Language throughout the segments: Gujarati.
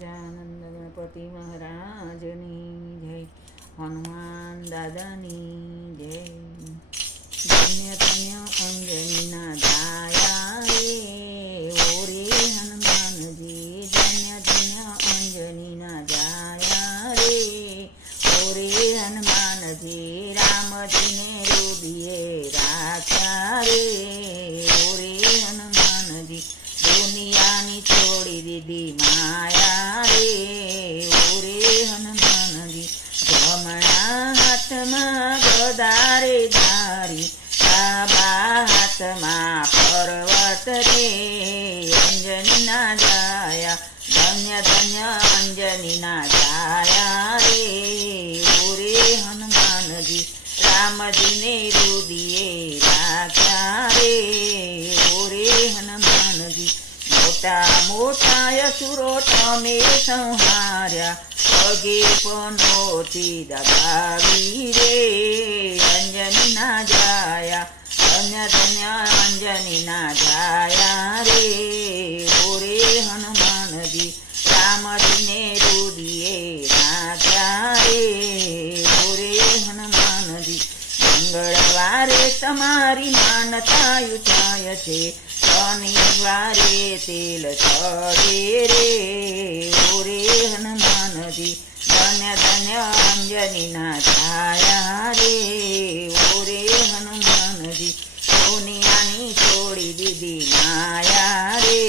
ગજાનંદ ગણપતિ મહારાજની જય. હનુમાન દાદાની જય. ધન્ય ધન્ય અંજનીના જાયા રે ઓરે હનુમાનજી. ધન્ય ધન્ય અંજનીના જાયા રે ઓરે હનુમાનજી. રામજીને રુદિયે રાખ્યા રે ઓરે હનુમાનજી. દુનિયાની છોડી દીધી માયા રે ઓરે હનુમાનજી. જમણા હાથમાં ગદા રે ધારી, ડાબા હાથમાં પર્વત રે અંજનીના જાયા. ધન્ય ધન્ય અંજનીના જાયા રે ઓરે હનુમાનજી. રામજીને રુદિયે રાખ્યા રે ઓરે હનુમાનજી. મોટા મોટા અસુરો તમે સંહાર્યા, પગે પનોતી દબાવી રે અંજનીના જાયા. ધન્ય ધન્ય અંજનીના જાયા રે ઓરે હનુમાનજી. રામજીને રુદિયે રાખ્યા રે ઓરે હનુમાનજી. મંગળવારે તમારી માનતા યુચાય છે, શનિવારે તેલ ચડે રે ઓરે હનુમાનજી. ધન્ય ધન્ય અંજનીના જાયા રે ઓરે હનુમાનજી. દુનિયાની છોડી દીધી માયા રે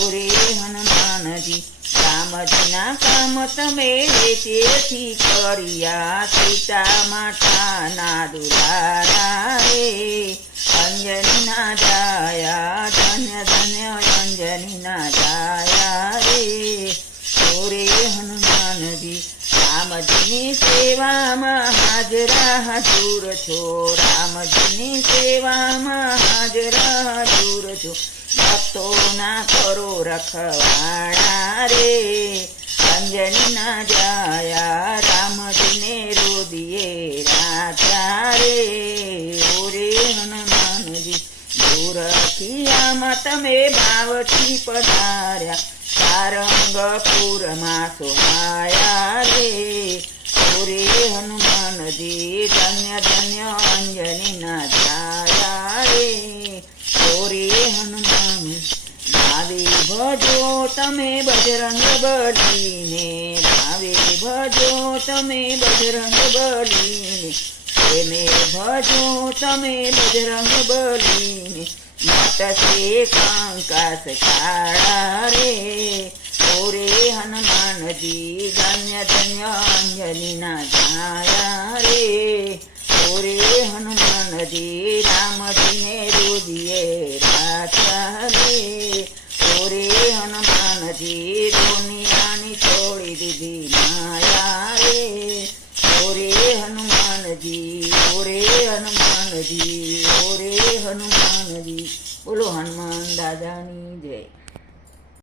ઓરે હનુમાનજી. રામજીના કામ તમે વેચેથી કર્યા, સીતા માતાના દુલારા રે અંજનીના જાયા. ધન્ય ધન્ય અંજનીના જાયા રે ઓરે હનુમાનજી. રામજીની સેવામાં હાજરા હજુર છો, રામજીની સેવામાં હાજરા હજુર છો. ભક્તોના કરો રખવાડા રે અંજનીના જાયા. રામજીને રુદિયે રાખ્યા રે ઓરે હનુમાનજી. દૂરથી આમાં તમે ભાવથી પધાર્યા, સારંગપુરમાં સોહાયા રે ઓરે હનુમાનજી. ધન્ય ધન્ય અંજનીના જાયા રે ઓરે હનુમાન. ભાવે ભજો તમે બજરંગ બલીને, ભાવે ભજો તમે બજરંગ બલીને. પ્રેમે ભજો તમે બજરંગ બલીને. મટશે કંકાસ કાળા રે ઓરે હનુમાનજી. ધન્ય ધન્ય અંજનીના જાયા રે ઓરે હનુમાનજી. રામજીને રુદિયે રાખ્યા રે ઓરે હનુમાનજી. દુનિયાની છોડી દીધી માયા રે ઓરે હનુમાનજી ઓરે હનુમાનજી ઓરે હનુમાનજી. બોલો હનુમાન દાદાની જય.